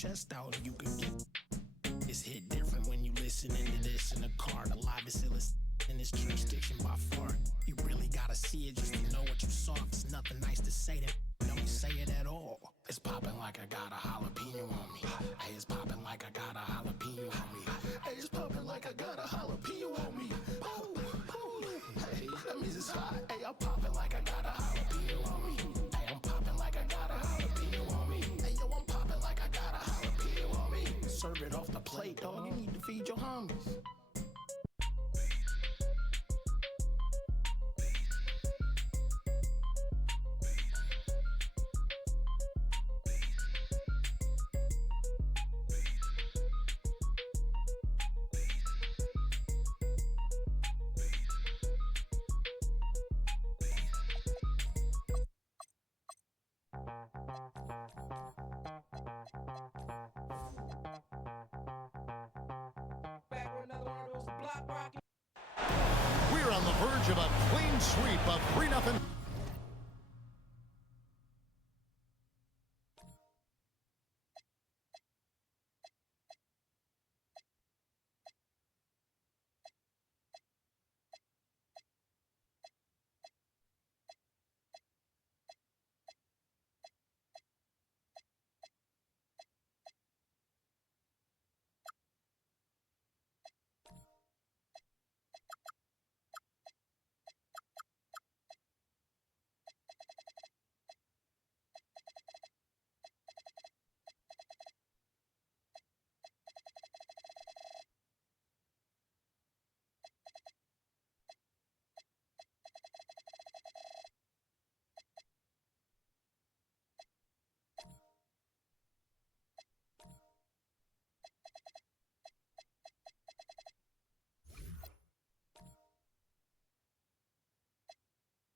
chest out and you can get. It's hit different when you listening to this in the car. The live is illest in this jurisdiction by far. You really gotta see it just to know what you saw. If it's nothing nice to say, then don't say it at all. It's popping like I got a jalapeno on me. Hey, it's popping like I got a jalapeno on me. Hey, it's popping like I got a jalapeno on me. Ooh, ooh. Hey, that means it's hot. Hey, I'm popping like I got a jalapeno on me. Hey, I'm popping like I got a jalapeno on me. Hey, yo, I'm popping like I got a jalapeno on me. Serve it off the plate, dog. You need to feed your homies. We're on the verge of a clean sweep of 3-0.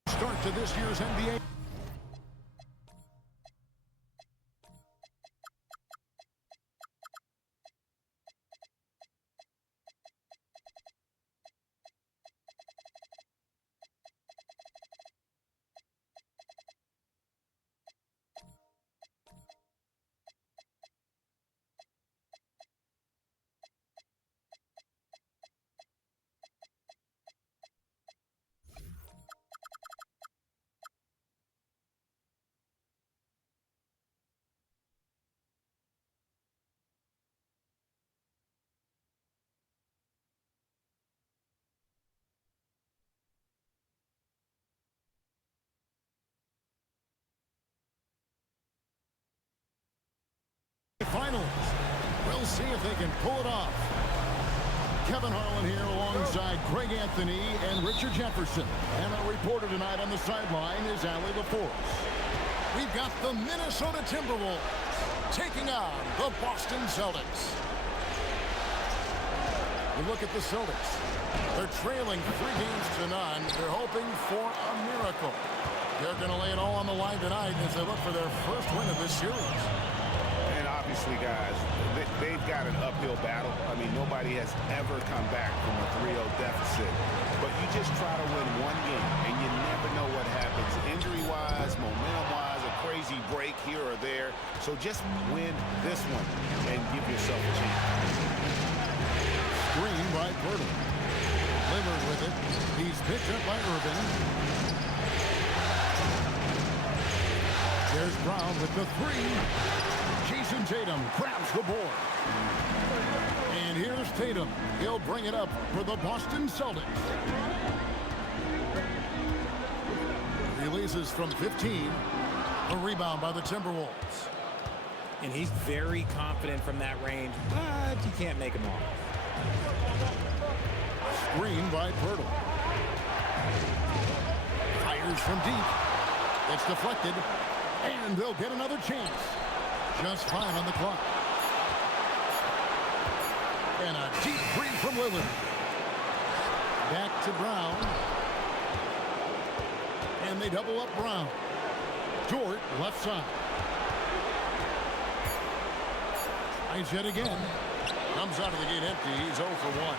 Start to this year's NBA. Finals. We'll see if they can pull it off. Kevin Harlan here alongside Craig Anthony and Richard Jefferson. And our reporter tonight on the sideline is Allie LaForce. We've got the Minnesota Timberwolves taking on the Boston Celtics. We look at the Celtics. They're trailing 3 games to none. They're hoping for a miracle. They're going to lay it all on the line tonight as they look for their first win of this series. And obviously, guys, they've got an uphill battle. I mean, nobody has ever come back from a 3-0 deficit. But you just try to win one game, and you never know what happens. Injury-wise, momentum-wise, a crazy break here or there. So just win this one and give yourself a chance. Screen by Porter. Lillard with it. He's picked up by Irving. There's Brown with the three. Jason Tatum grabs the board. And here's Tatum. He'll bring it up for the Boston Celtics. Releases from 15. A rebound by the Timberwolves. And he's very confident from that range, but you can't make him off. Screen by Pirtle. Fires from deep. It's deflected. And they'll get another chance. Just 5 on the clock. And a deep three from Lillard. Back to Brown. And they double up Brown. Dort left side. Tries yet again. Comes out of the gate empty. He's 0 for 1.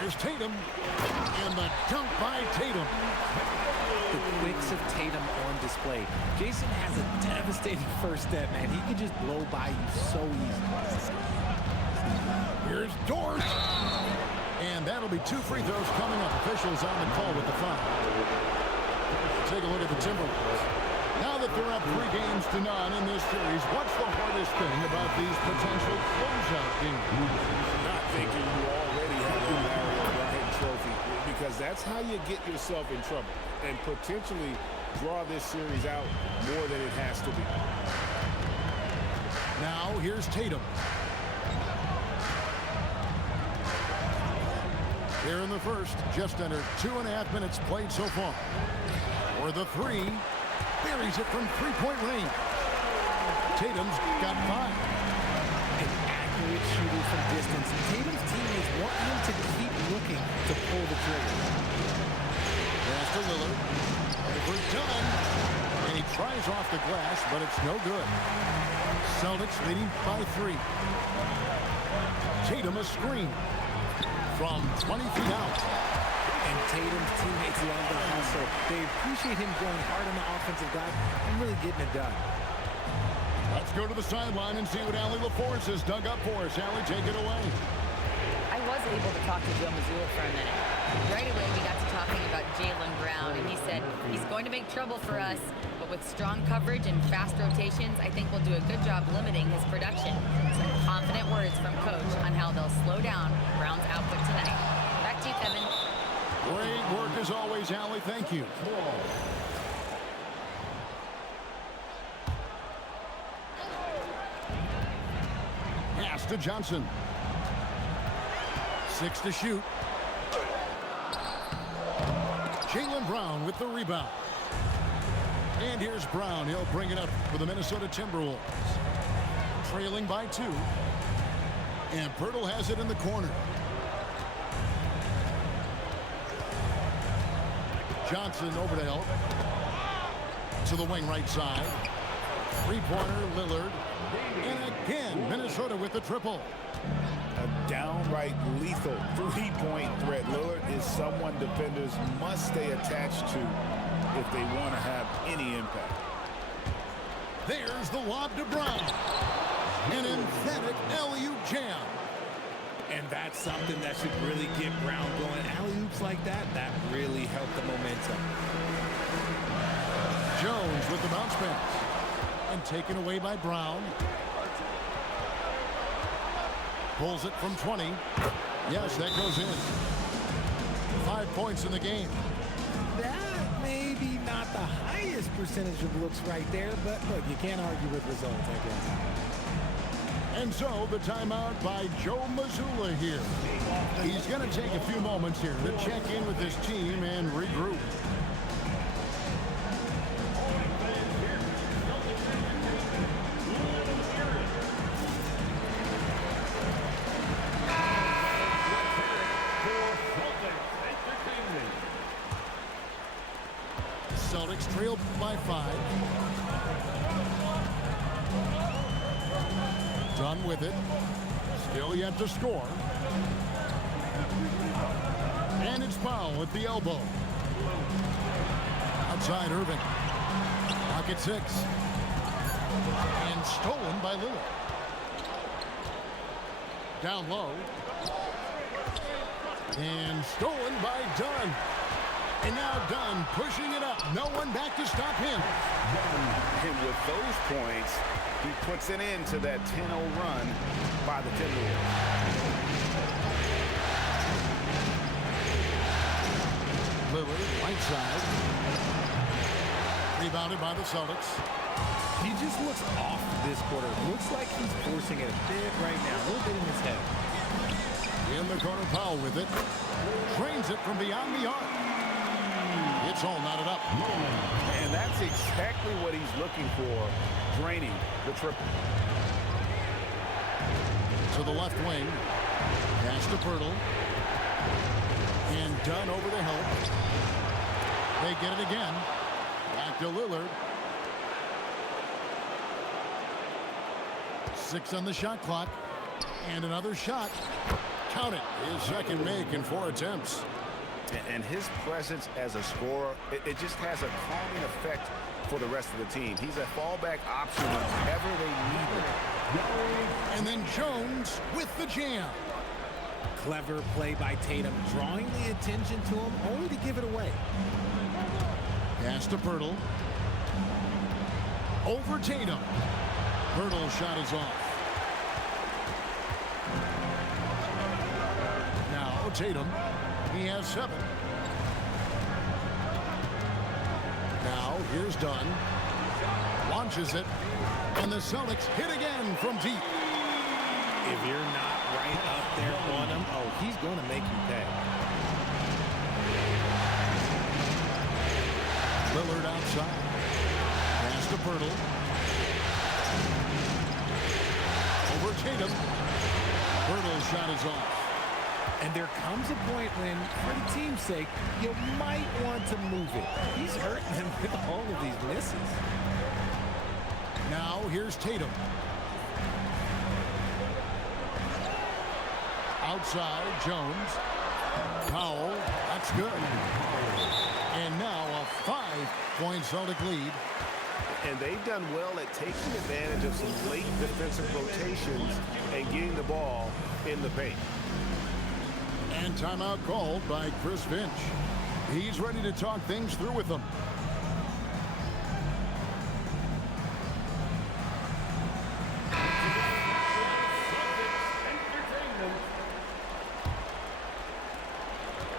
Here's Tatum. And the dunk by Tatum. The quicks of Tatum on display. Jason has a devastating first step, man. He can just blow by you so easy. Here's Dort. And that'll be 2 free throws coming up. Officials on the call with the foul. Take a look at the Timberwolves. Now that they're up 3 games to none in this series, what's the hardest thing about these potential closeout games? Not thinking you already have a Mario Bryant trophy, because that's how you get yourself in trouble and potentially draw this series out more than it has to be. Now here's Tatum. Here in the first, just under 2.5 minutes played so far. For the 3, buries it from 3-point range. Tatum's got 5. An accurate shooter from distance. Tatum's teammates want him to keep looking to pull the trigger. Pass to Lillard. Over done. And he tries off the glass, but it's no good. Celtics leading by 3. Tatum a screen from 20 feet out. And Tatum's teammates love the hustle. They appreciate him going hard on the offensive guy and really getting it done. Let's go to the sideline and see what Allie LaForce has dug up for us. Allie, take it away. I was able to talk to Joe Mazzulla for a minute. Right away, we got to talking about Jaylen Brown, and he said he's going to make trouble for us, but with strong coverage and fast rotations, I think we'll do a good job limiting his production. Some confident words from Coach on how they'll slow down Brown's output tonight. Back to you, Kevin. Great work as always, Allie. Thank you. Pass to Johnson. 6 to shoot. Jaylen Brown with the rebound. And here's Brown. He'll bring it up for the Minnesota Timberwolves. Trailing by 2. And Pirtle has it in the corner. Johnson over to help. To the wing right side. 3-pointer, Lillard. And again, Minnesota with the triple. A downright lethal 3-point threat. Lillard is someone defenders must stay attached to if they want to have any impact. There's the lob to Brown. An emphatic alley-oop jam. And that's something that should really get Brown going. Alley-oops like that really help the momentum. Jones with the bounce pass. And taken away by Brown. Pulls it from 20. Yes, that goes in. 5 points in the game. That may be not the highest percentage of looks right there, but look, you can't argue with results, I guess. And so the timeout by Joe Mazzulla here. He's going to take a few moments here to check in with his team and regroup. Celtics trail by 5. Done with it. Still yet to score. And it's foul at the elbow. Outside Irving. Pocket 6. And stolen by Lillard. Down low. And stolen by Dunn. And now Dunn pushing it up. No one back to stop him. And with those points, he puts an end to that 10-0 run by the Timberwolves. Lillard, right side. Rebounded by the Celtics. He just looks off this quarter. Looks like he's forcing it a bit right now. A little bit in his head. In the corner, Powell with it. Drains it from beyond the arc. It's all knotted up. And that's exactly what he's looking for, draining the triple. To the left wing. Pass to Pirtle. And Dunn over the help. They get it again. Back to Lillard. 6 on the shot clock. And another shot. Count it. His second make in 4 attempts. And his presence as a scorer, it just has a calming effect for the rest of the team. He's a fallback option whenever they need him. And then Jones with the jam. Clever play by Tatum, drawing the attention to him, only to give it away. Pass to Pirtle. Over Tatum. Pirtle's shot is off. Now Tatum. He has 7. Now here's Dunn. Launches it. And the Celtics hit again from deep. If you're not right up there on him, oh, he's going to make you pay. Lillard outside. Pass to Pirtle. Over Tatum. Pirtle's shot is off. And there comes a point when, for the team's sake, you might want to move it. He's hurting them with all of these misses. Now here's Tatum. Outside, Jones. Powell, that's good. And now a 5-point Celtic lead. And they've done well at taking advantage of some late defensive rotations and getting the ball in the paint. And timeout called by Chris Finch. He's ready to talk things through with them.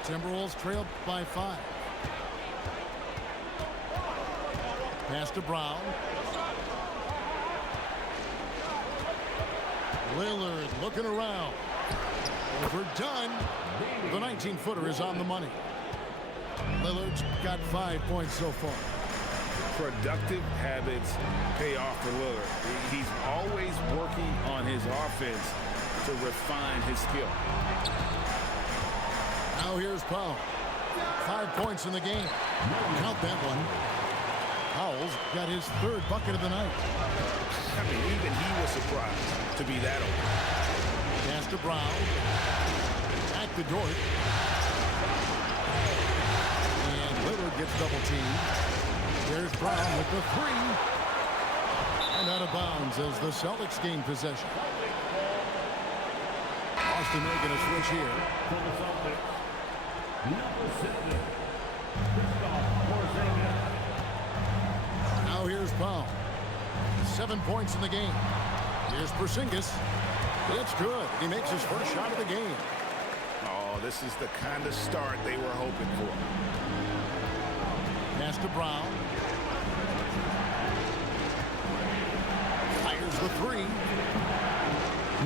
Timberwolves trail by 5. Pass to Brown. Lillard looking around. Over Dunn. The 19-footer is on the money. Lillard's got 5 points so far. Productive habits pay off for Lillard. He's always working on his offense to refine his skill. Now here's Powell. 5 points in the game. Count that one. Powell's got his 3rd bucket of the night. I mean, even he was surprised to be that open. Pass to Brown. Back to Dort. And Lillard gets double teamed. There's Brown with the 3. And out of bounds as the Celtics gain possession. Boston making a switch here. For the Celtics, number 7, Now here's Powell. 7 points in the game. Here's Porzingis. It's good. He makes his first shot of the game. Oh, this is the kind of start they were hoping for. Pass to Brown. Fires the 3.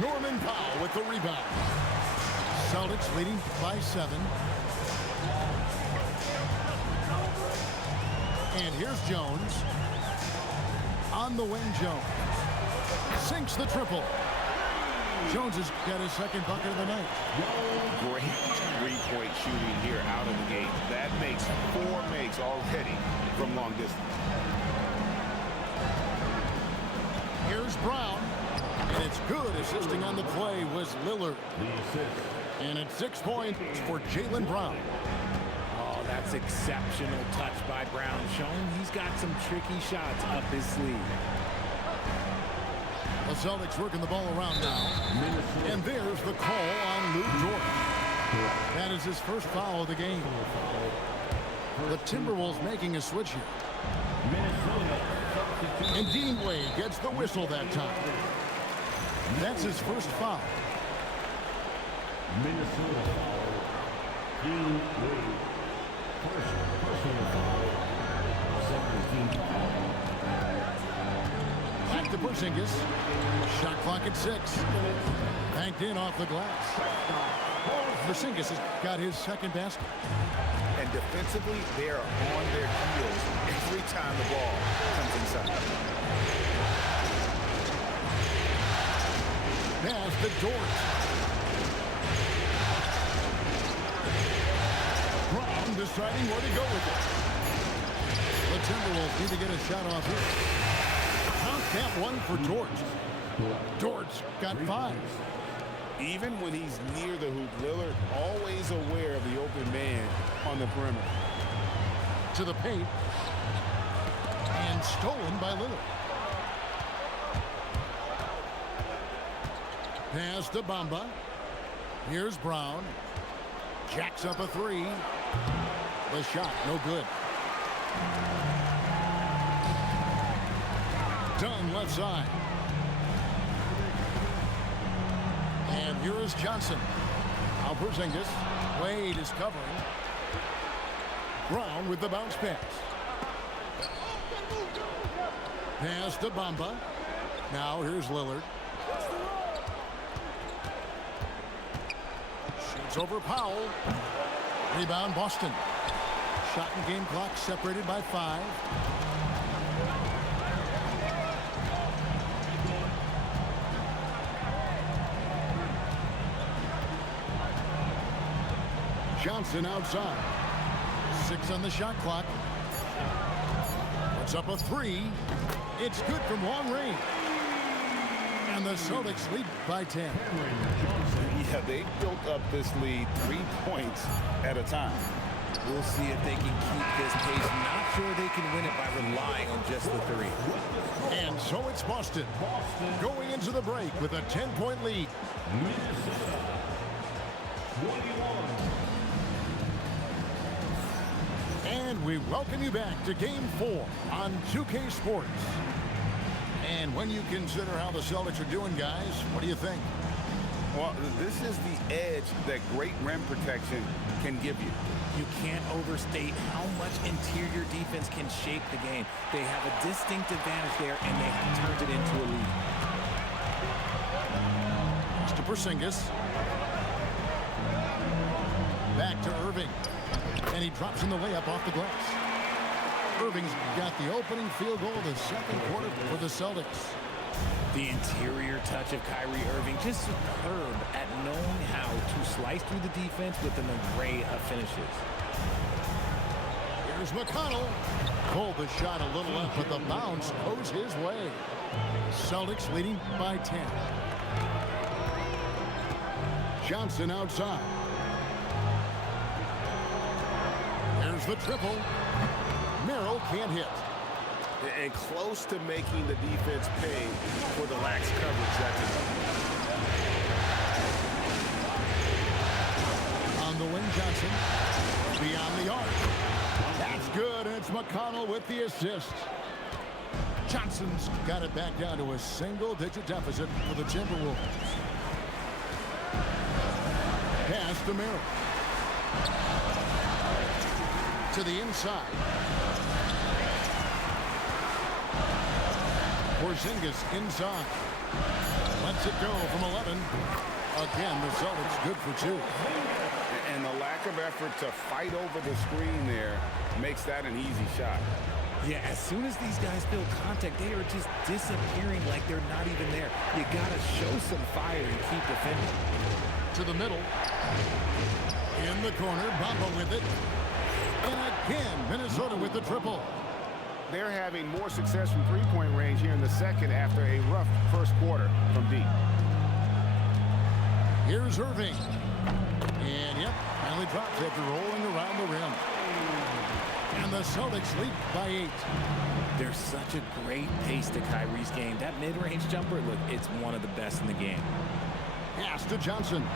Norman Powell with the rebound. Celtics leading by 7. And here's Jones. On the wing, Jones. Sinks the triple. Jones has got his 2nd bucket of the night. Great three-point shooting here out of the gate. That makes 4 makes already from long distance. Here's Brown. And it's good. Assisting on the play was Lillard. the assist. And it's 6 points for Jaylen Brown. Oh, that's exceptional touch by Brown, showing he's got some tricky shots up his sleeve. The Celtics working the ball around now. And there's the call on Luke Dort. That is his first foul of the game. The Timberwolves making a switch here. And Dean Wade gets the whistle that time. That's his first foul. Minnesota foul. Dean Wade. First personal foul. 17 foul. Back to Porzingis. Shot clock at 6. Banked in off the glass. Porzingis has got his 2nd basket. And defensively, they are on their heels every time the ball comes inside. Pass to Dort. Brown deciding where to go with it. The Timberwolves need to get a shot off here. Count that one for Dort. Dort's got 5. Even when he's near the hoop, Lillard always aware of the open man on the perimeter. To the paint. And stolen by Lillard. Pass to Bamba. Here's Brown. Jacks up a three. The shot, no good. Dunn left side. And here is Johnson. Now Porzingis. Wade is covering. Brown with the bounce pass. Pass to Bamba. Now here's Lillard. Shoots over Powell. Rebound Boston. Shot and game clock separated by 5. Johnson outside. 6 on the shot clock. Puts up a 3. It's good from long range. And the Celtics lead by 10. Yeah, they built up this lead 3 points at a time. We'll see if they can keep this pace. Not sure they can win it by relying on just the 3. And so it's Boston going into the break with a 10-point lead. And we welcome you back to Game 4 on 2K Sports. And when you consider how the Celtics are doing, guys, what do you think? Well, this is the edge that great rim protection can give you. You can't overstate how much interior defense can shape the game. They have a distinct advantage there, and they have turned it into a lead. To Porzingis. Back to Irving. And he drops in the layup off the glass. Irving's got the opening field goal of the second quarter for the Celtics. The interior touch of Kyrie Irving, just superb at knowing how to slice through the defense with an array of finishes. Here's McConnell. Pulled the shot a little up, but the bounce goes his way. Celtics leading by 10. Johnson outside. There's the triple. Merrill can't hit. And close to making the defense pay for the lax coverage that they On the wing, Johnson. Beyond the arc. That's good, and it's McConnell with the assist. Johnson's got it back down to a single-digit deficit for the Timberwolves. Pass to Merrill. To the inside. Porzingis inside. Lets it go from 11. Again, the Celtics good for 2. And the lack of effort to fight over the screen there makes that an easy shot. Yeah, as soon as these guys build contact, they are just disappearing like they're not even there. You got to show some fire and keep defending. To the middle. In the corner, Bamba with it. And again, Minnesota with the triple. They're having more success from three-point range here in the second after a rough first quarter from deep. Here's Irving. And, yep, finally drops after rolling around the rim. And the Celtics lead by 8. There's such a great pace to Kyrie's game. That mid-range jumper, look, it's one of the best in the game. Pass to Johnson.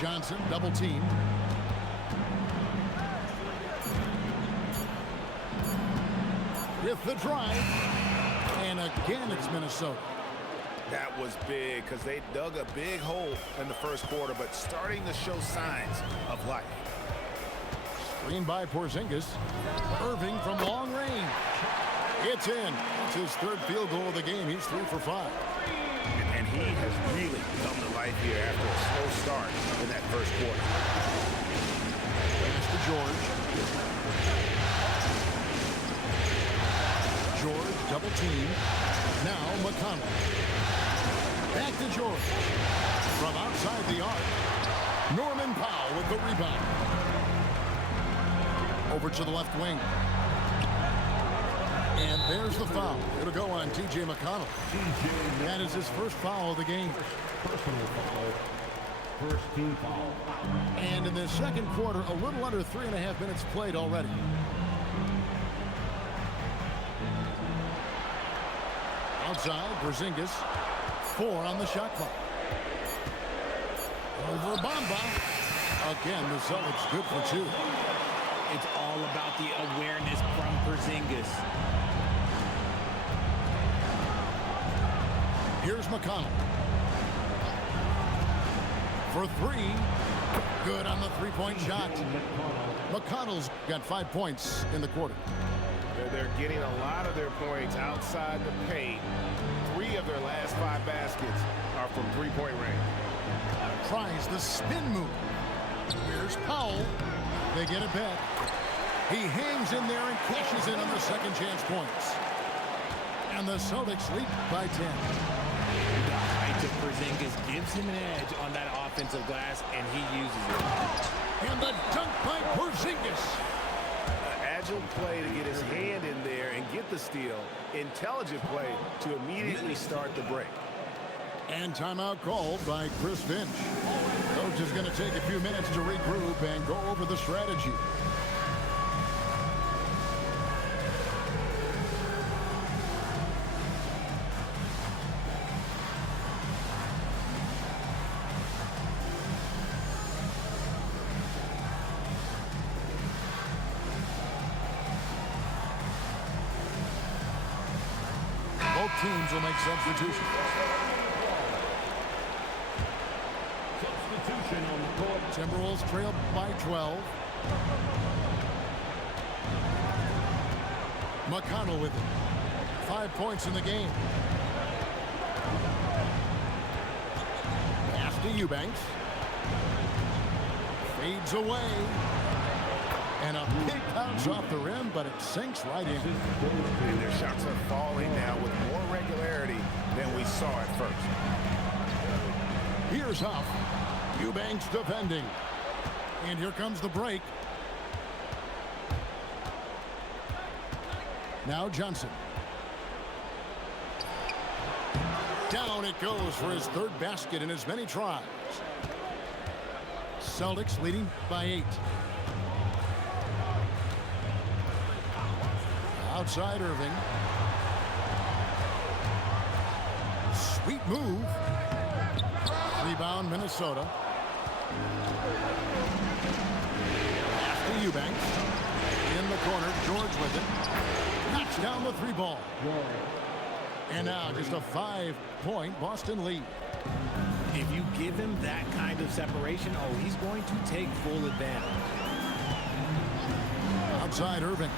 Johnson, double team. With the drive. And again, it's Minnesota. That was big because they dug a big hole in the first quarter, but starting to show signs of life. Screen by Porzingis. Irving from long range. It's in. It's his third field goal of the game. He's 3 for 5. And he has really come to life here after a slow start in that first quarter. Pass to George. George, double team. Now McConnell. Back to George. From outside the arc. Norman Powell with the rebound. Over to the left wing. And there's the foul. It'll go on T.J. McConnell. That is his first foul of the game. Personal foul. First team foul. And in the second quarter, a little under 3.5 minutes played already. Outside, Porzingis. 4 on the shot clock. Over Bamba. Again, the Celtics good for 2. It's all about the awareness from Porzingis. Here's McConnell. For 3. Good on the three-point shot. McConnell's got 5 points in the quarter. They're getting a lot of their points outside the paint. 3 of their last 5 baskets are from three-point range. Tries the spin move. Here's Powell. They get it back. He hangs in there and cashes in on the second chance points. And the Celtics lead by 10. The height of Porzingis gives him an edge on that offensive glass, and he uses it. And the dunk by Porzingis. Agile play to get his hand in there and get the steal. Intelligent play to immediately start the break. And timeout called by Chris Finch. Coach is going to take a few minutes to regroup and go over the strategy. Both teams will make substitutions. Substitution on the court. Timberwolves trail by 12. McConnell with it. 5 points in the game. Pass to Eubanks. Fades away. And a big bounce off the rim, but it sinks right in. And their shots are falling now with more regularity than we saw at first. Here's Huff. Eubanks defending. And here comes the break. Now Johnson. Down it goes for his 3rd basket in as many tries. Celtics leading by 8. Outside Irving. Sweet move. Rebound Minnesota. After Eubanks. In the corner, George with it. Knocks down the 3 ball. And now just a 5-point Boston lead. If you give him that kind of separation, oh, he's going to take full advantage. Outside Irving.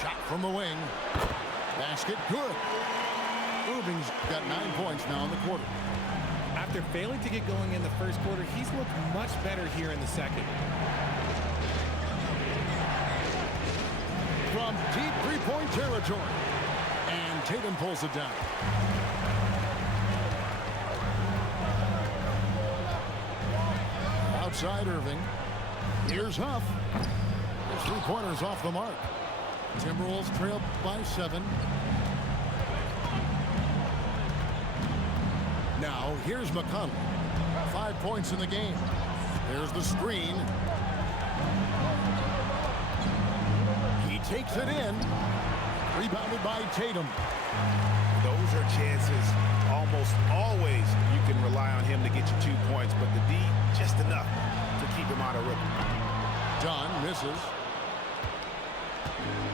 Shot from the wing. Basket good. Irving's got 9 points now in the quarter. After failing to get going in the first quarter, he's looked much better here in the second. From deep 3-point territory. And Tatum pulls it down. Outside Irving. Here's Huff. His 3-pointers off the mark. Timberwolves trail by 7. Now here's McConnell. 5 points in the game. There's the screen. He takes it in. Rebounded by Tatum. Those are chances almost always you can rely on him to get you 2 points, but the D just enough to keep him out of rhythm. Dunn misses.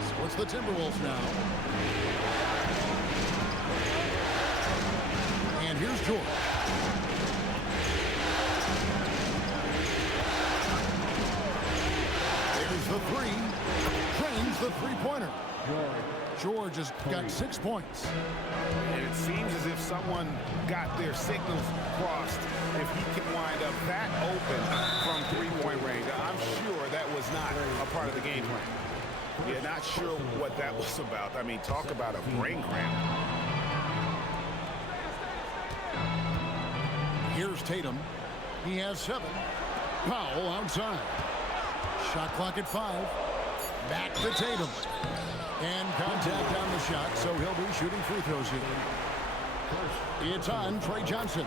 So it's the Timberwolves now. And here's George. There's the 3. Trains the 3-pointer. George has got 6 points. And it seems as if someone got their signals crossed if he can wind up that open from 3-point range. I'm sure that was not a part of the game plan. Yeah, not sure what that was about. I mean, talk about a brain cramp. Here's Tatum. He has 7. Powell outside. Shot clock at 5. Back to Tatum. And contact on the shot, so he'll be shooting free throws here. It's on Trey Johnson.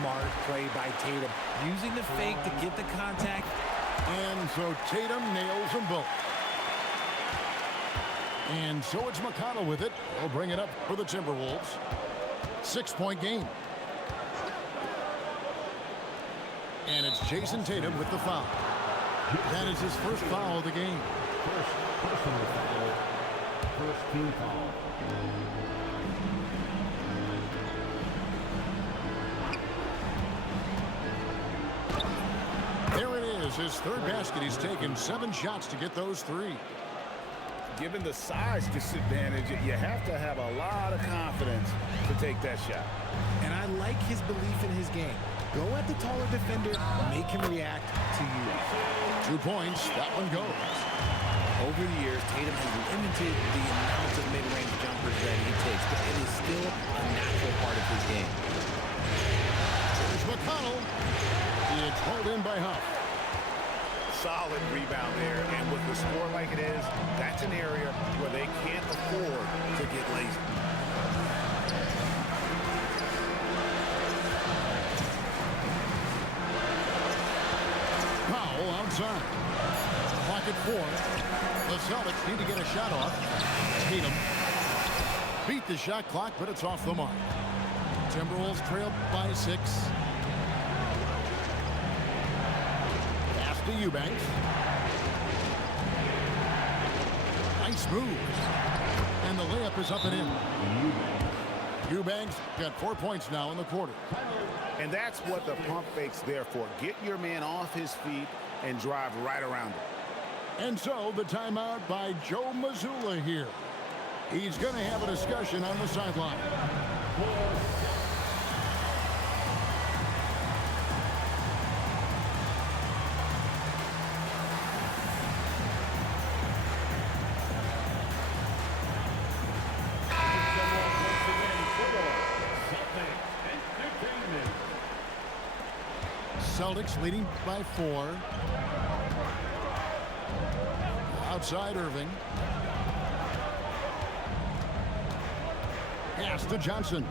Smart play by Tatum. Using the fake to get the contact. And so Tatum nails them both. And so it's McConnell with it. He'll bring it up for the Timberwolves. 6-point game. And it's Jason Tatum with the foul. That is his first foul of the game. First personal foul. First team foul. There it is, his third basket. He's taken 7 shots to get those 3. Given the size disadvantage, you have to have a lot of confidence to take that shot. And I like his belief in his game. Go at the taller defender, make him react to you. 2 points, that one goes. Over the years, Tatum has limited the amount of mid-range jumpers that he takes, but it is still a natural part of his game. There's McConnell. It's pulled in by Huff. Solid rebound there, and with the score like it is, that's an area where they can't afford to get lazy. Powell outside. Clock at 4. The Celtics need to get a shot off. Tatum beat the shot clock, but it's off the mark. Timberwolves trail by 6. Pass to Eubanks. Nice move. And the layup is up and in. Eubanks got 4 points now in the quarter. And that's what the pump fake's there for. Get your man off his feet and drive right around him. And so the timeout by Joe Mazzulla here. He's going to have a discussion on the sideline. Celtics leading by 4. Outside Irving. Pass to Johnson.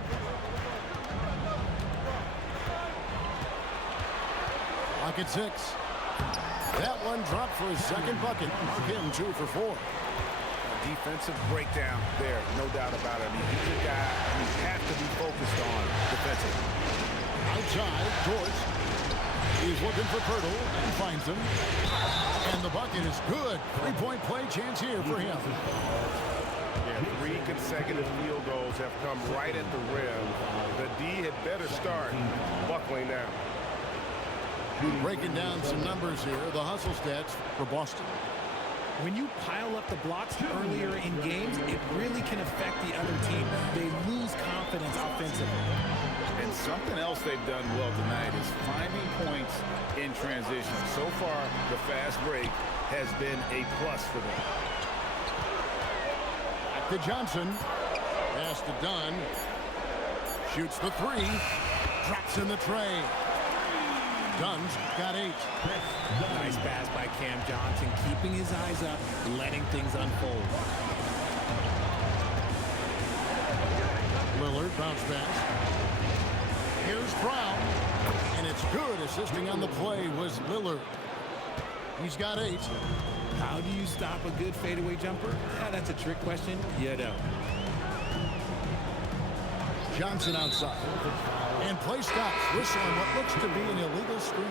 Clock at 6. That one dropped for his second bucket. Mark him 2 for 4. Defensive breakdown there, no doubt about it. I mean, he's a guy you have to be focused on defensively. Outside, George. He's looking for Pirtle and finds him. And the bucket is good. 3-point play chance here for him. Yeah, 3 consecutive field goals have come right at the rim. The D had better start buckling down. Breaking down some numbers here. The hustle stats for Boston. When you pile up the blocks earlier in games, it really can affect the other team. They lose confidence offensively. And something else they've done well tonight is finding points in transition. So far, the fast break has been a plus for them. Back to Johnson. Pass to Dunn. Shoots the 3. Drops in the tray. Dunn's got 8. Nice pass by Cam Johnson, keeping his eyes up, letting things unfold. Lillard bounce pass. Here's Brown. And it's good. Assisting on the play was Lillard. He's got 8. How do you stop a good fadeaway jumper? Yeah, that's a trick question. You don't. Johnson outside. And play stops. Whistle on what looks to be an illegal screen.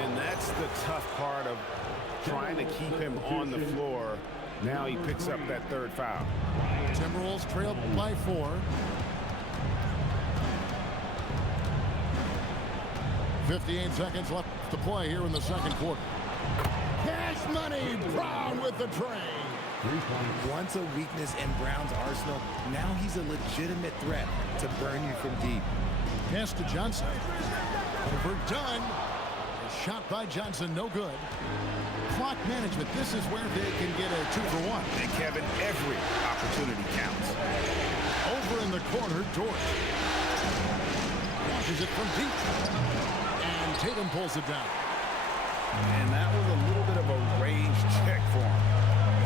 And that's the tough part of trying to keep him on the floor. Now he picks up that 3rd foul. Timberwolves trail by 4. 58 seconds left to play here in the second quarter. Cash money. Brown with the tray. Once a weakness in Brown's arsenal, now he's a legitimate threat to burn you from deep. Pass to Johnson. Over Dunn. A shot by Johnson, no good. Clock management. This is where they can get a 2 for 1. And Kevin, every opportunity counts. Over in the corner, George. Launches it from deep. And Tatum pulls it down. And that was a little bit of a range check for him.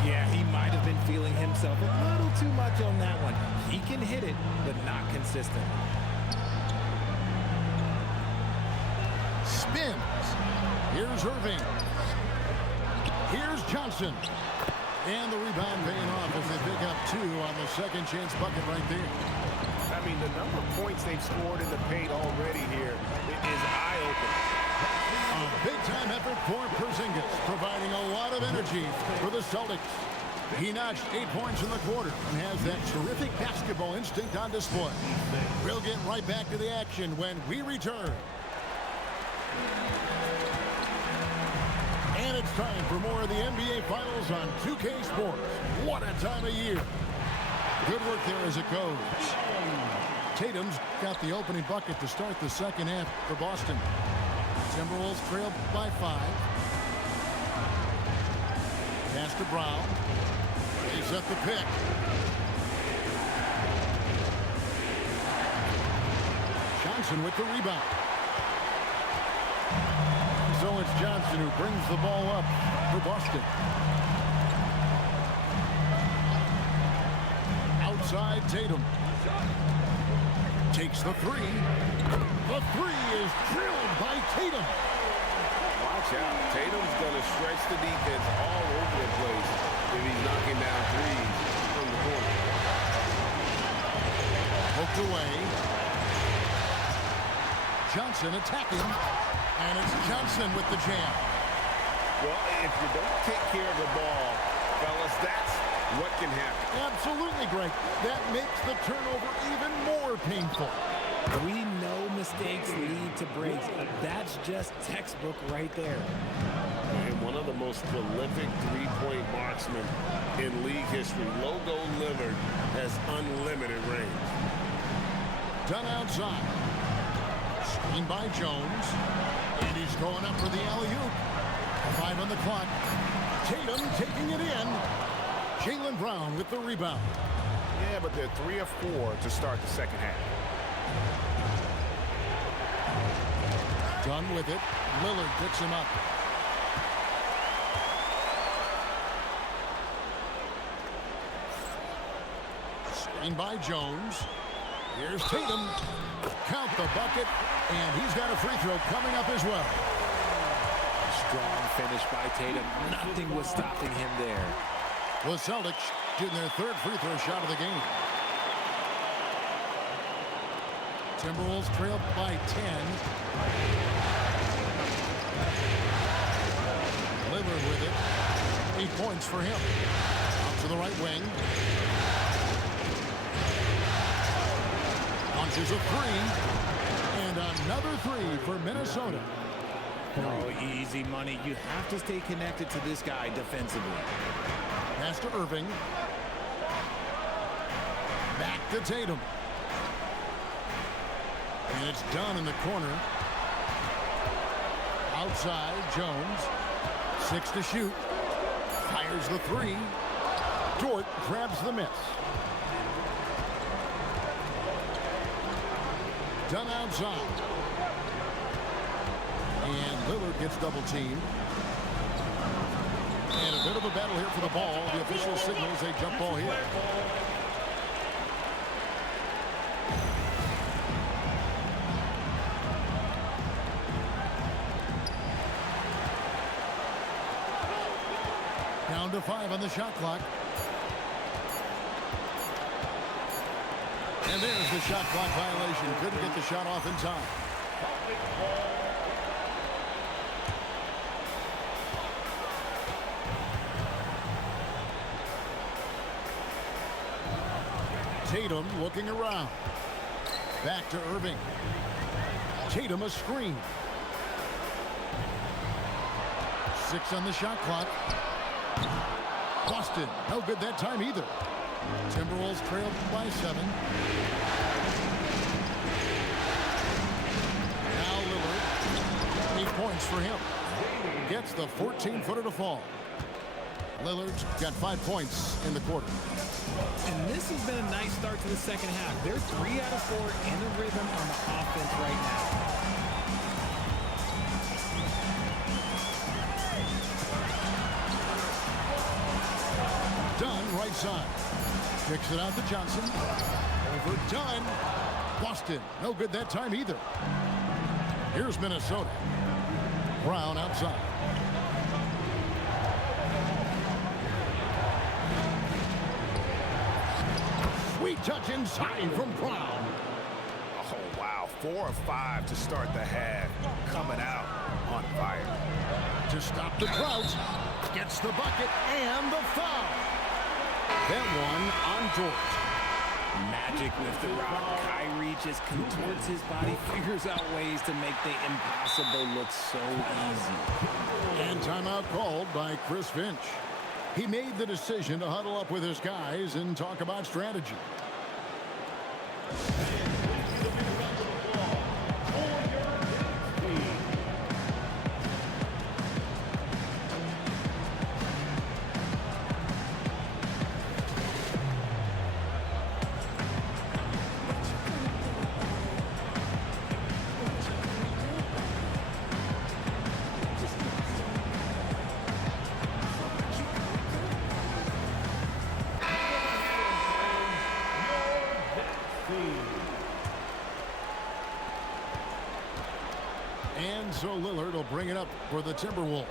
Yeah, he might have been feeling himself a little too much on that one. He can hit it, but not consistent. Spins. Here's Irving. Here's Johnson. And the rebound paying off as they pick up 2 on the second chance bucket right there. I mean, the number of points they've scored in the paint already here is eye-opening. A big-time effort for Porzingis, providing a lot of energy for the Celtics. He notched 8 points in the quarter and has that terrific basketball instinct on display. We'll get right back to the action when we return. And it's time for more of the NBA Finals on 2K Sports. What a time of year. Good work there as it goes. Tatum's got the opening bucket to start the second half for Boston. Timberwolves trail by 5. Pass to Brown. He's at the pick. Johnson with the rebound. So it's Johnson who brings the ball up for Boston. Outside Tatum. Takes the 3. The 3 is drilled by Tatum. Watch out. Tatum's going to stretch the defense all over the place if he's knocking down threes from the corner. Poked away. Johnson attacking. And it's Johnson with the jam. Well, if you don't take care of the ball, fellas, that's what can happen. Absolutely, Greg. That makes the turnover even more painful. We know mistakes lead to breaks. That's just textbook right there. And one of the most prolific three-point marksmen in league history, Logo Lillard, has unlimited range. Done outside. Screen by Jones. And he's going up for the alley-oop. 5 on the clock. Tatum taking it in. Jaylen Brown with the rebound. Yeah, but they're 3 of 4 to start the second half. Done with it. Lillard picks him up. Screen by Jones. Here's Tatum. Count the bucket. And he's got a free throw coming up as well. Strong finish by Tatum. Nothing was stopping him there. The Celtics getting their 3rd free throw shot of the game. Timberwolves trail by 10. Lillard with it. 8 points for him. Out to the right wing. Launches a 3. And another 3 for Minnesota. Oh, easy money. You have to stay connected to this guy defensively. Pass to Irving. Back to Tatum. And it's done in the corner. Outside, Jones. 6 to shoot. Fires the 3. Dort grabs the miss. Done outside. And Lillard gets double teamed. And a bit of a battle here for the ball. The official signals a jump ball here. Down to 5 on the shot clock. And there's the shot clock violation. Couldn't get the shot off in time. Tatum looking around. Back to Irving. Tatum a screen. 6 on the shot clock. Boston, no good that time either. Timberwolves trailed by 7. Now Lillard. 8 points for him. Gets the 14-footer to fall. Lillard's got 5 points in the quarter. And this has been a nice start to the second half. They're 3 out of 4 in the rhythm on the offense right now. right side. Kicks it out to Johnson. Overdone. Boston. No good that time either. Here's Minnesota. Brown outside. Sweet touch inside from Brown. Oh, wow. 4 of 5 to start the half. Coming out on fire. To stop the drought. Gets the bucket and the foul. That one on George. Magic with the rock. Kyrie just contorts his body, figures out ways to make the impossible look so easy. And timeout called by Chris Finch. He made the decision to huddle up with his guys and talk about strategy. And so Lillard will bring it up for the Timberwolves.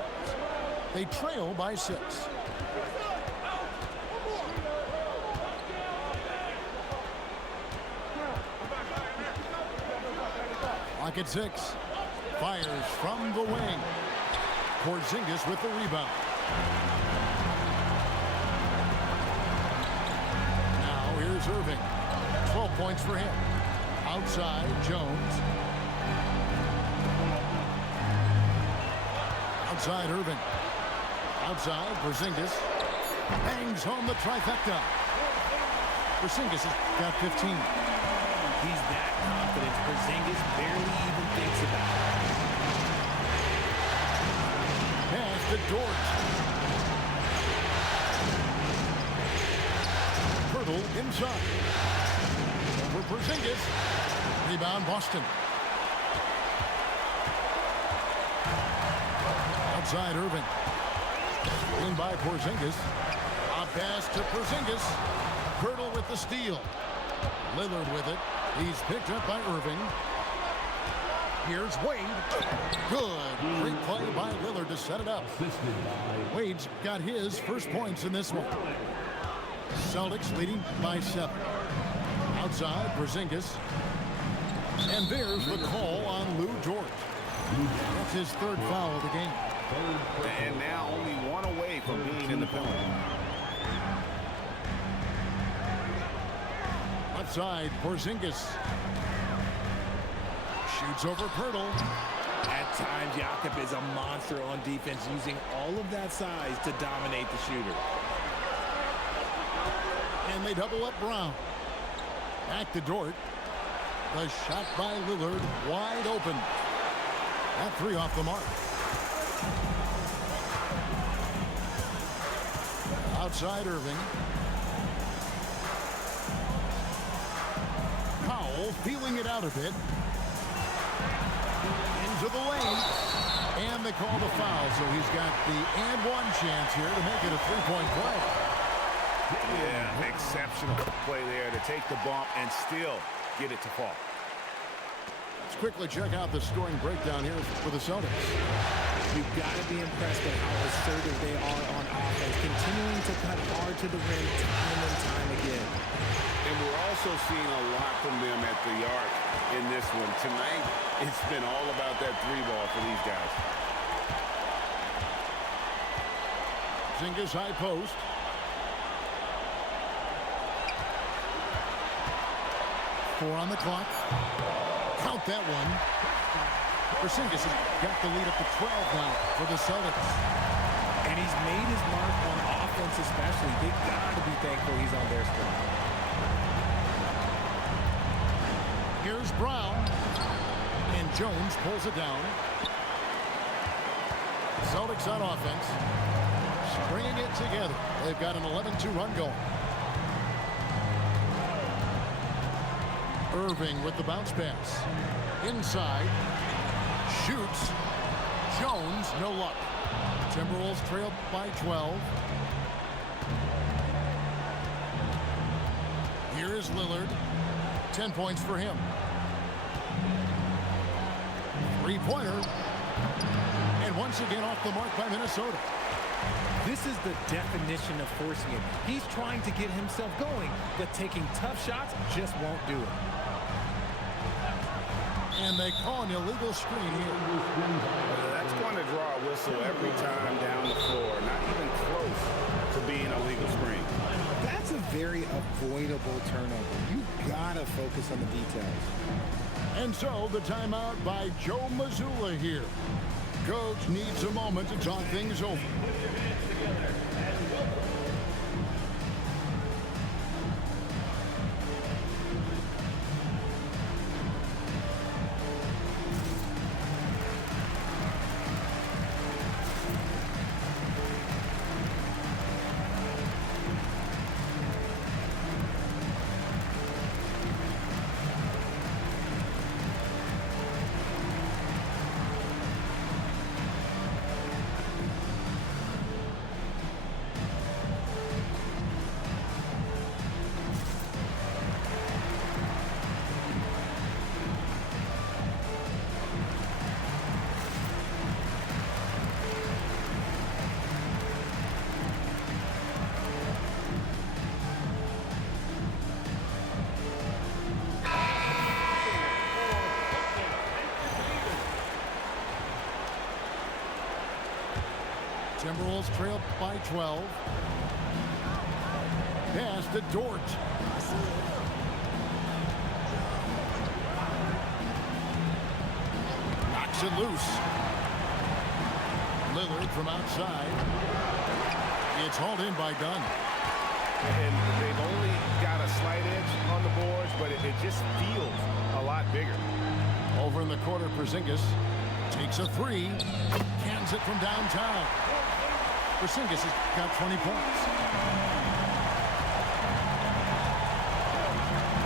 They trail by 6. Clock at 6. Fires from the wing. Porzingis with the rebound. Now here's Irving. 12 points for him. Outside, Jones. Outside, Irving. Outside, Porzingis. Bangs home the trifecta. Porzingis has got 15. He's that confident. Porzingis barely even thinks about it. Pass to Dort. Hurdle inside. Over Porzingis. Rebound, Boston. Outside, Irving. In by Porzingis. A pass to Porzingis. Hurdle with the steal. Lillard with it. He's picked up by Irving. Here's Wade. Good. Great play by Lillard to set it up. Wade's got his first points in this one. Celtics leading by 7. Outside, Porzingis. And there's the call on Lou Dort. That's his 3rd foul of the game. And now only 1 away from being in the penalty. Left side, Porzingis. Shoots over Pirtle. At times, Jakob is a monster on defense, using all of that size to dominate the shooter. And they double up Brown. Back to Dort. The shot by Lillard, wide open. That 3 off the mark. Outside, Irving. Powell feeling it out a bit. Into the lane. And they call the foul, so he's got the and 1 chance here to make it a 3-point play. Yeah, exceptional play there to take the bump and still get it to fall. Let's quickly check out the scoring breakdown here for the Celtics. You've got to be impressed with how assertive they are on offense, continuing to cut hard to the rim time and time again. And we're also seeing a lot from them at the arc in this one. Tonight, it's been all about that 3-ball for these guys. Porzingis high post. Four on the clock. Count that one. Porzingis has got the lead up to 12 now for the Celtics. And he's made his mark on offense especially. They've got to be thankful he's on their squad. Here's Brown. And Jones pulls it down. Celtics on offense. Stringing it together. They've got an 11-2 run going. Irving with the bounce pass. Inside. Shoots. Jones, no luck. Timberwolves trail by 12. Here is Lillard. 10 points for him. Three-pointer. And once again off the mark by Minnesota. This is the definition of forcing it. He's trying to get himself going, but taking tough shots just won't do it. And they call an illegal screen here. That's going to draw a whistle every time down the floor. Not even close to being a legal screen. That's a very avoidable turnover. You gotta focus on the details. And so the timeout by Joe Mazzulla here. Coach needs a moment to talk things over. Timberwolves trail by 12. Pass to Dort. Knocks it loose. Lillard from outside. It's hauled in by Dunn. And they've only got a slight edge on the boards, but it just feels a lot bigger. Over in the corner, Porzingis takes a three. Cans it from downtown. Porzingis has got 20 points.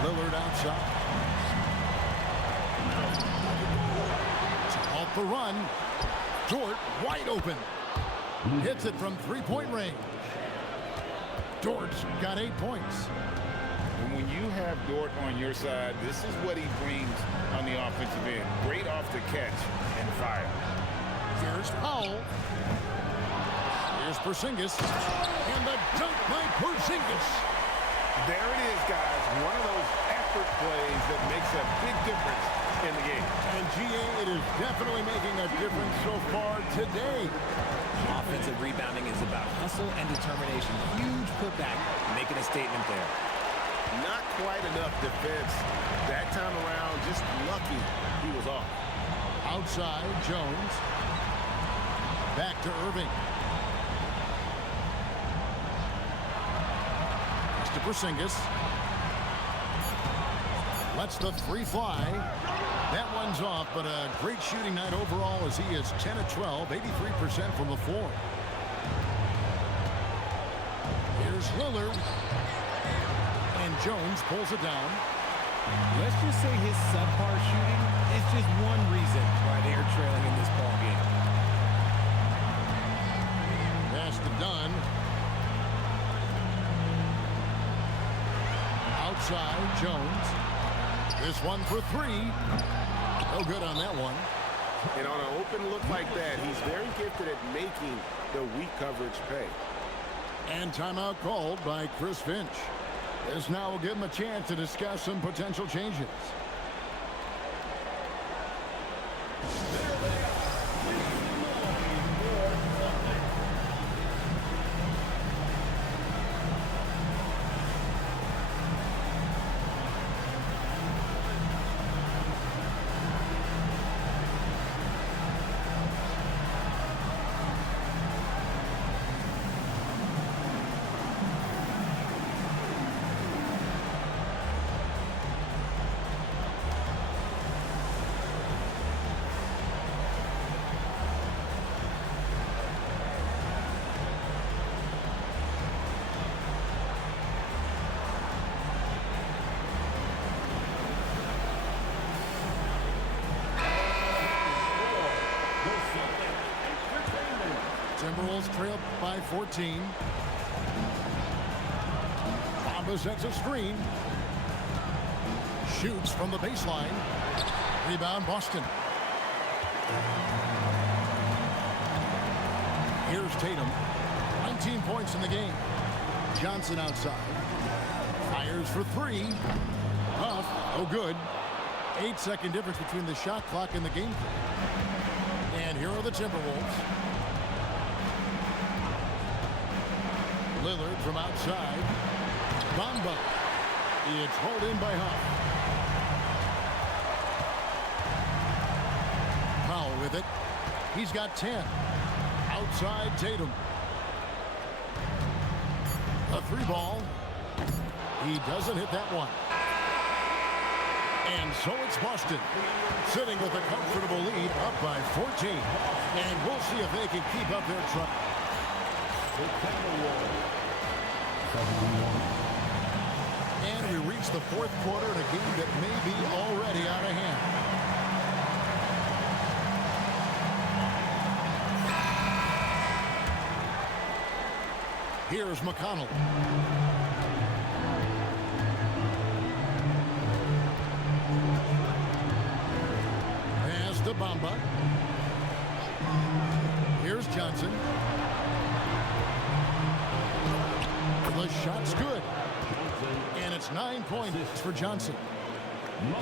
Lillard outside. To halt the run. Dort wide open. Hits it from three-point range. Dort's got 8 points. And when you have Dort on your side, this is what he brings on the offensive end. Great off the catch and fire. Here's Powell. Here's Porzingis. And the dunk by Porzingis. There it is, guys. One of those effort plays that makes a big difference in the game. And GA, it is definitely making a difference so far today. Offensive rebounding is about hustle and determination. Huge putback, making a statement there. Not quite enough defense that time around. Just lucky he was off. Outside, Jones. Back to Irving. Pass to Porzingis. Lets the three fly. That one's off, but a great shooting night overall as he is 10 of 12, 83% from the floor. Here's Lillard. And Jones pulls it down. Let's just say his subpar shooting is just one reason why they are trailing in this ball game. Pass to Dunn. Outside, Jones. This one for three. No good on that one. And on an open look like that, he's very gifted at making the weak coverage pay. And timeout called by Chris Finch. This now will give him a chance to discuss some potential changes. Timberwolves trail by 14. Anba sets a screen. Shoots from the baseline. Rebound, Boston. Here's Tatum. 19 points in the game. Johnson outside. Fires for three. Huff, no good. 8-second difference between the shot clock and the game clock. And here are the Timberwolves. Lillard from outside. Anba. It's hauled in by Huff. Powell with it. He's got 10. Outside Tatum. A three ball. He doesn't hit that one. And so it's Boston sitting with a comfortable lead up by 14. And we'll see if they can keep up their trot. And we reach the fourth quarter in a game that may be already out of hand. Here's McConnell. Pass to Anba. Here's Johnson. The shot's good. And it's 9 points for Johnson.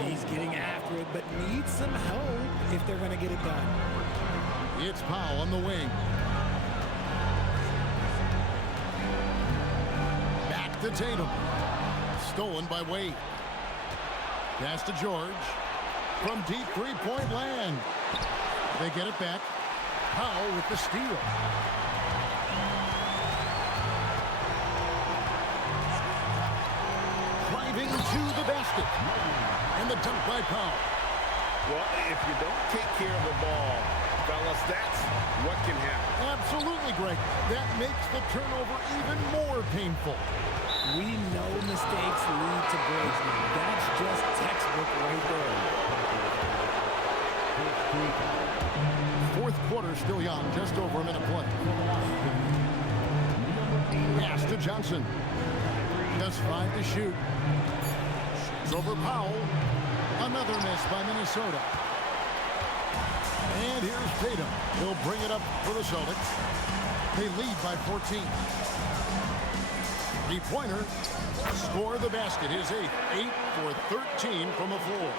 He's getting after it, but needs some help if they're going to get it done. It's Powell on the wing. Back to Tatum. Stolen by Wade. Pass to George. From deep three-point land. They get it back. Powell with the steal. Driving to the basket. And the dunk by Powell. Well, if you don't take care of the ball, fellas, that's what can happen. Absolutely, Greg. That makes the turnover even more painful. We know mistakes lead to breaks. That's just textbook right there. Fourth quarter still young, just over a minute play. Pass to Johnson. Just 5 to shoot. Shoots over Powell. Another miss by Minnesota. And here's Tatum. He'll bring it up for the Celtics. They lead by 14. Three-pointer. Score the basket. His 8th. 8 for 13 from the floor.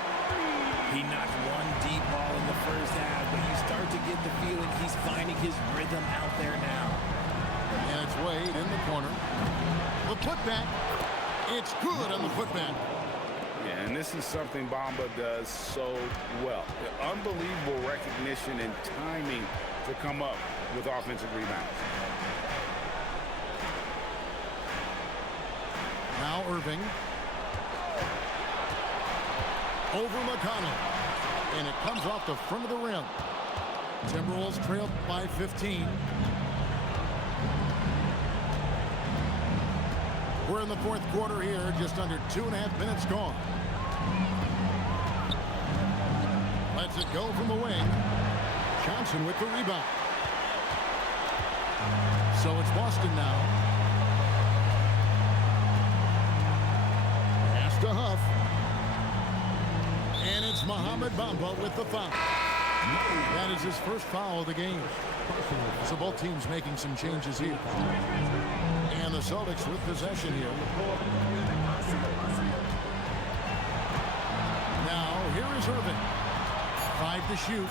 He knocked one deep ball in the first half, but you start to get the feeling he's finding his rhythm out there now. And it's Wade in the corner. The putback. It's good on the putback. Yeah, and this is something Anba does so well. Unbelievable recognition and timing to come up with offensive rebounds. Now Irving. Over McConnell. And it comes off the front of the rim. Timberwolves trail by 15. We're in the fourth quarter here, just under 2.5 minutes gone. Lets it go from the wing. Johnson with the rebound. So it's Boston now. Pass to Huff. And it's Mohamed Bamba with the foul. That is his first foul of the game. So both teams making some changes here. And the Celtics with possession here. Now, here is Irving. 5 to shoot.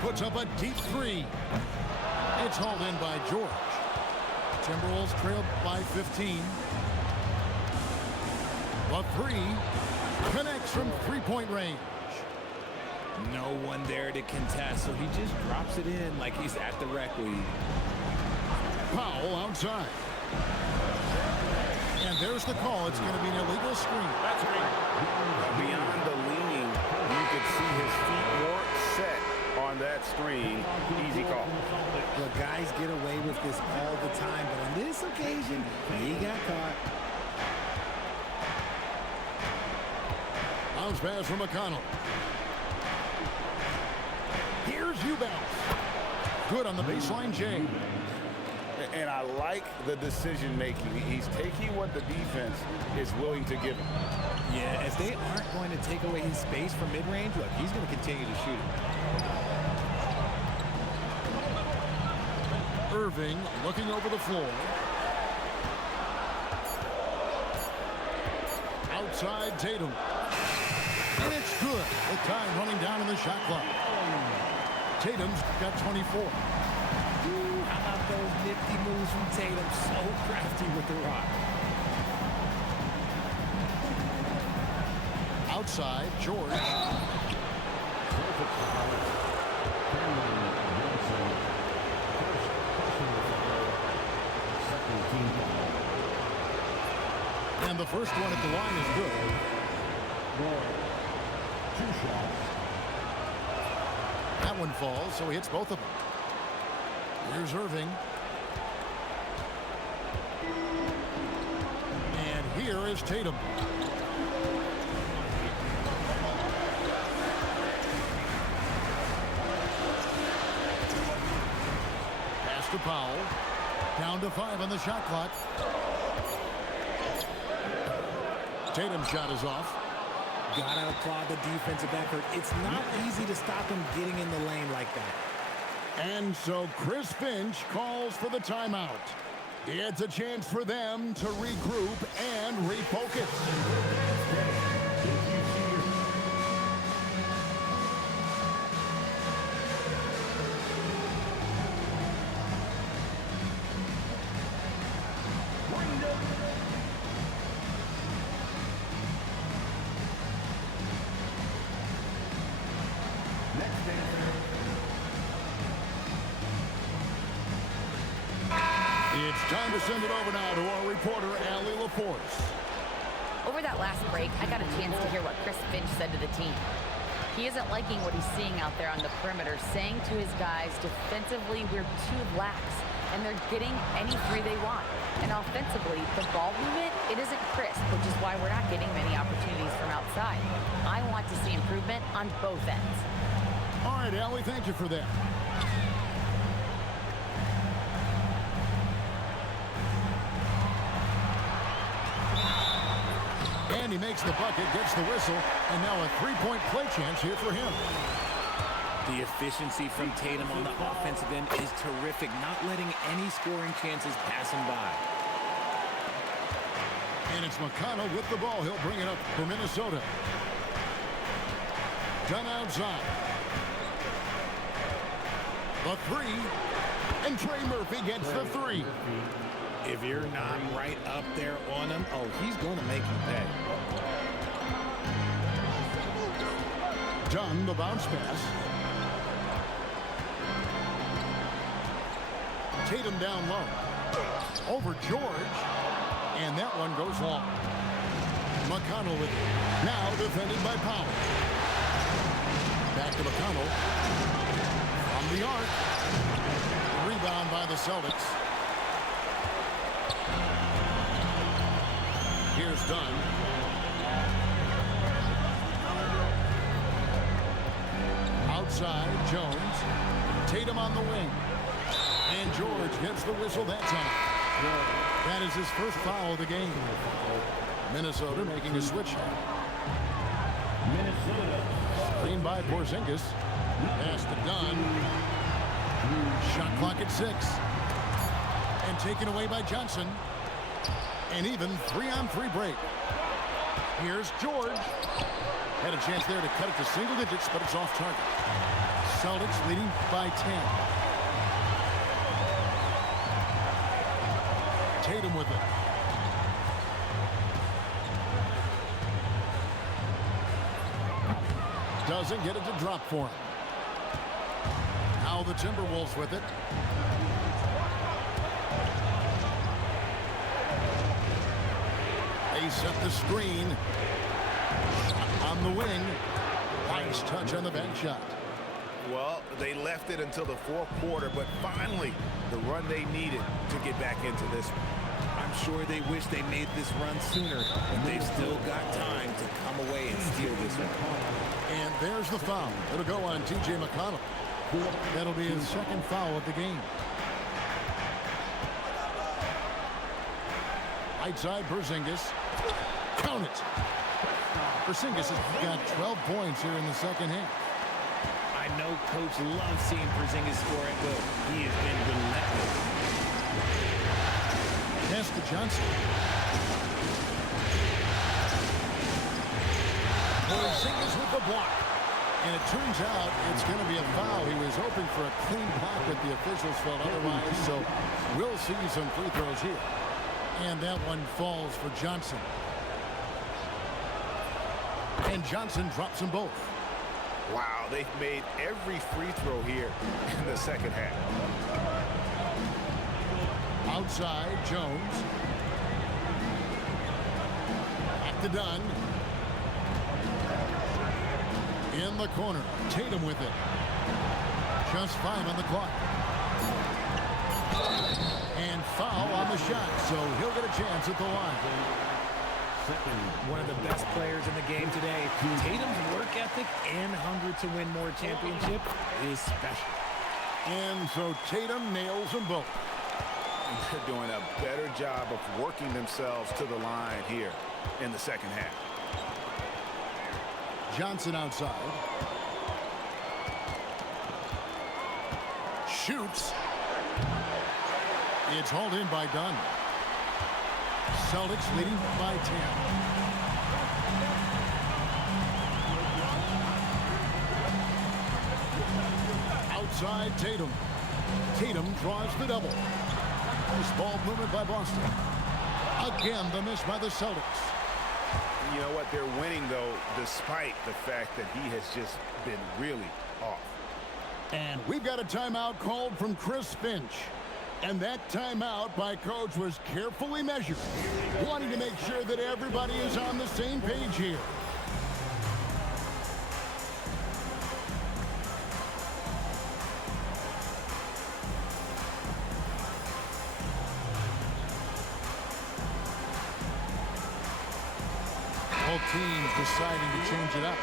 Puts up a deep three. It's hauled in by George. Timberwolves trailed by 15. The three connects from three-point range. No one there to contest, so he just drops it in like he's at the rec league. Powell outside. And there's the call. It's going to be an illegal screen. That's great. Beyond the leaning, you could see his feet weren't set on that screen. Easy call. The guys get away with this all the time, but on this occasion, he got caught. Bounce pass from McConnell. Here's Eubanks. Good on the baseline, Jay. And I like the decision making. He's taking what the defense is willing to give him. Yeah, if they aren't going to take away his space from mid-range, look, he's going to continue to shoot it. Irving looking over the floor. Outside Tatum. And it's good. With time running down in the shot clock. Tatum's got 24. Ooh, how about those nifty moves from Tatum? So crafty with the rock. Outside, George. And the first one at the line is good. 2 shots. That one falls, so he hits both of them. Here's Irving. And here is Tatum. Pass to Powell. Down to 5 on the shot clock. Tatum's shot is off. Gotta applaud the defensive effort. It's not easy to stop him getting in the lane like that. And so Chris Finch calls for the timeout. It's a chance for them to regroup and refocus. It's time to send it over now to our reporter, Allie LaForce. Over that last break, I got a chance to hear what Chris Finch said to the team. He isn't liking what he's seeing out there on the perimeter, saying to his guys, defensively, we're too lax, and they're getting any three they want. And offensively, the ball movement, it isn't crisp, which is why we're not getting many opportunities from outside. I want to see improvement on both ends. All right, Allie, thank you for that. And he makes the bucket, gets the whistle, and now a three-point play chance here for him. The efficiency from Tatum on the offensive end is terrific, not letting any scoring chances pass him by. And it's McConnell with the ball. He'll bring it up for Minnesota. Done outside. The three. And Trey Murphy gets the three. If you're not right up there on him, oh, he's going to make you pay. Dunn, the bounce pass. Tatum down low. Over George. And that one goes long. McConnell with it. Now defended by Powell. Back to McConnell. From the arc. Rebound by the Celtics. Here's Dunn. Outside, Jones. Tatum on the wing. And George gets the whistle that time. That is his first foul of the game. Minnesota making a switch. Screen by Porzingis. Pass to Dunn. Shot clock at 6. And taken away by Johnson. And even 3-on-3 break. Here's George. Had a chance there to cut it to single digits, but it's off target. Celtics leading by 10. Tatum with it. Doesn't get it to drop for him. Now the Timberwolves with it. They set the screen. On the wing. Nice touch on the bank shot. Well, they left it until the fourth quarter, but finally the run they needed to get back into this one. I'm sure they wish they made this run sooner, but they've still got time to come away and steal this one. And there's the foul. It'll go on T.J. McConnell. That'll be his second foul of the game. Right side, Porzingis. Count it. Porzingis has got 12 points here in the second half. I know Coach loves seeing Porzingis score at will. He has been relentless. Pass to Johnson. Porzingis with the block. And it turns out it's going to be a foul. He was hoping for a clean block, but the officials felt otherwise. So we'll see some free throws here. And that one falls for Johnson. And Johnson drops them both. Wow, they've made every free throw here in the second half. Outside, Jones. Back to Dunn. In the corner, Tatum with it. Just 5 on the clock. And foul on the shot, so he'll get a chance at the line. One of the best players in the game today. Tatum's work ethic and hunger to win more championship is special. And so Tatum nails them both. They're doing a better job of working themselves to the line here in the second half. Johnson outside. Shoots. It's hauled in by Dunn. Celtics leading by 10. Outside Tatum. Tatum draws the double. Nice ball movement by Boston. Again, the miss by the Celtics. You know what? They're winning, though, despite the fact that he has just been really off. And we've got a timeout called from Chris Finch. And that timeout by Coach was carefully measured, wanting to make sure that everybody is on the same page here. Both teams deciding to change it up.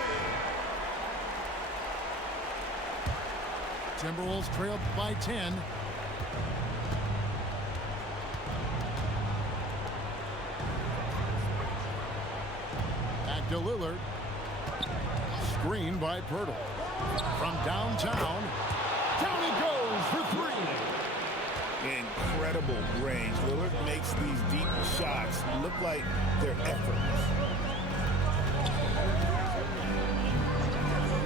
Timberwolves trailed by 10. Back to Lillard. Screen by Pirtle. From downtown. Down he goes for 3. Incredible range. Lillard makes these deep shots look like they're effortless.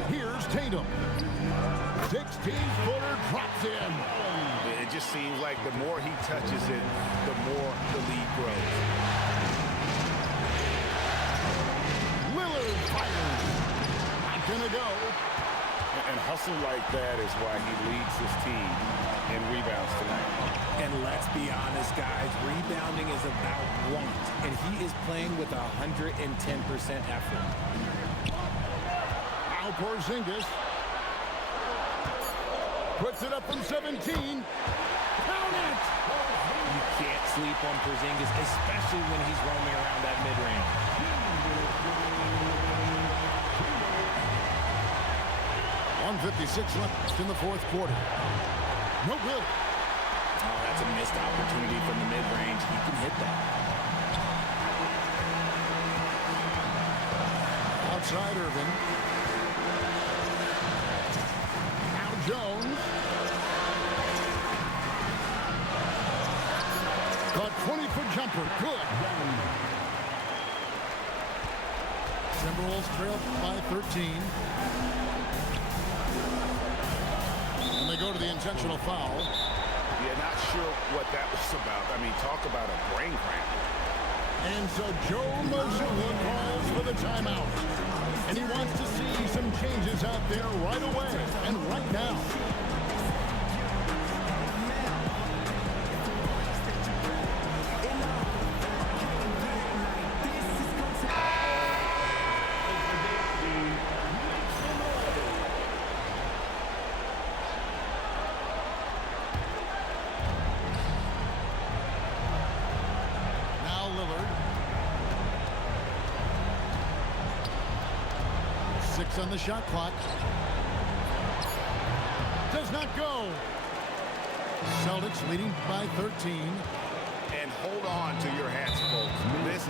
Here's Tatum. 16-footer drops in. It just seems like the more he touches it, the more the lead grows. Lillard fires. Not gonna go. And hustle like that is why he leads his team in rebounds tonight. And let's be honest, guys, rebounding is about want, and he is playing with 110% effort. Now Porzingis puts it up from 17. Count it! You can't sleep on Porzingis, especially when he's roaming around that mid-range. 1:56 left in the fourth quarter. No good. Oh, that's a missed opportunity from the mid-range. He can hit that. Outside Irvin. Now Jones. The 20-foot jumper. Good. Timberwolves trail by 13. And they go to the intentional foul. Yeah, not sure what that was about. I mean, talk about a brain cramp. And so Joe Mazzulla calls for the timeout. And he wants to see some changes out there right away and right now. On the shot clock. Does not go. Celtics leading by 13. And hold on to your hats, folks.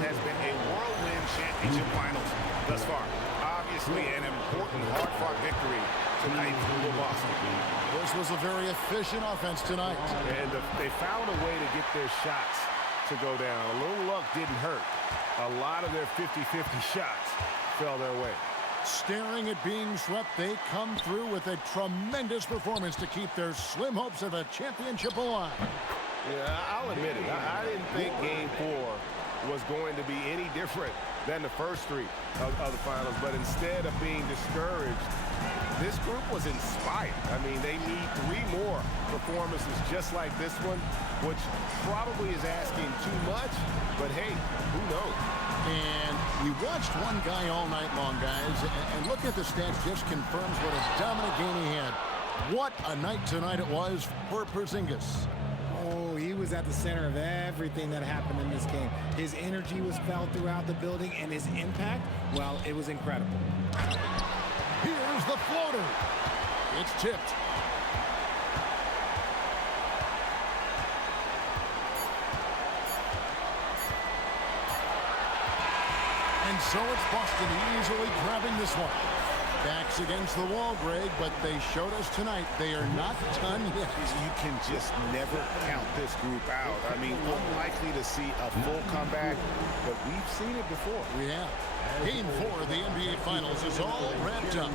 has been a whirlwind championship finals thus far. Obviously, an important, hard-fought victory tonight for Boston. This was a very efficient offense tonight. And they found a way to get their shots to go down. A little luck didn't hurt. A lot of their 50-50 shots fell their way. Staring at being swept, they come through with a tremendous performance to keep their slim hopes of a championship alive. Yeah, I'll admit it. I didn't think Game 4 was going to be any different than the first three of the finals, but instead of being discouraged, this group was inspired. I mean, they need 3 more performances just like this one, which probably is asking too much, but hey, who knows? And we watched one guy all night long, guys, and look at the stats just confirms what a dominant game he had. What a night tonight it was for Porzingis. Oh, he was at the center of everything that happened in this game. His energy was felt throughout the building, and his impact, well, it was incredible. Here's the floater. It's tipped. And so it's Boston easily grabbing this one. Backs against the wall, Greg, but they showed us tonight they are not done yet. You can just never count this group out. I mean, unlikely to see a full comeback, but we've seen it before. We have. Game 4 of the NBA Finals is all wrapped up.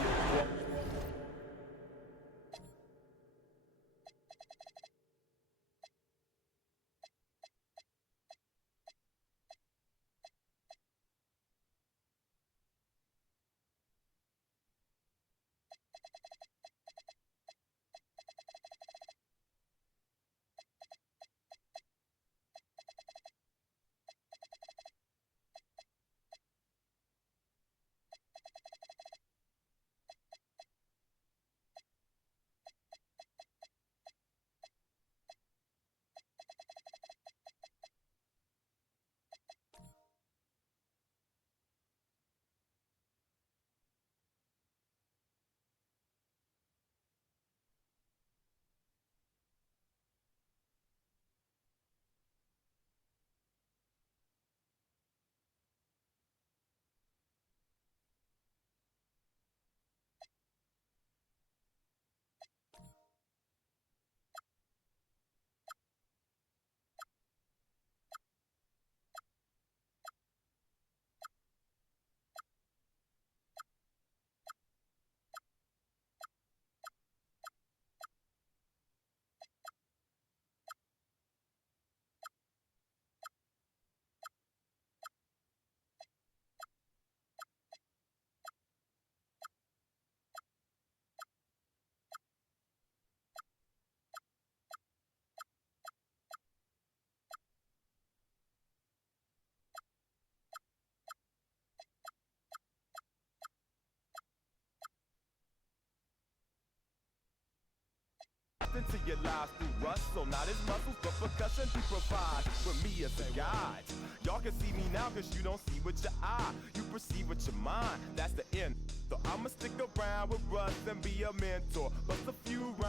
Into your lives through rust, so not as muscles, but percussion to provide with me as a guide. Y'all can see me now cause you don't see with your eye, you perceive with your mind, that's the end. So I'ma stick around with Russ and be a mentor, bust a few rounds.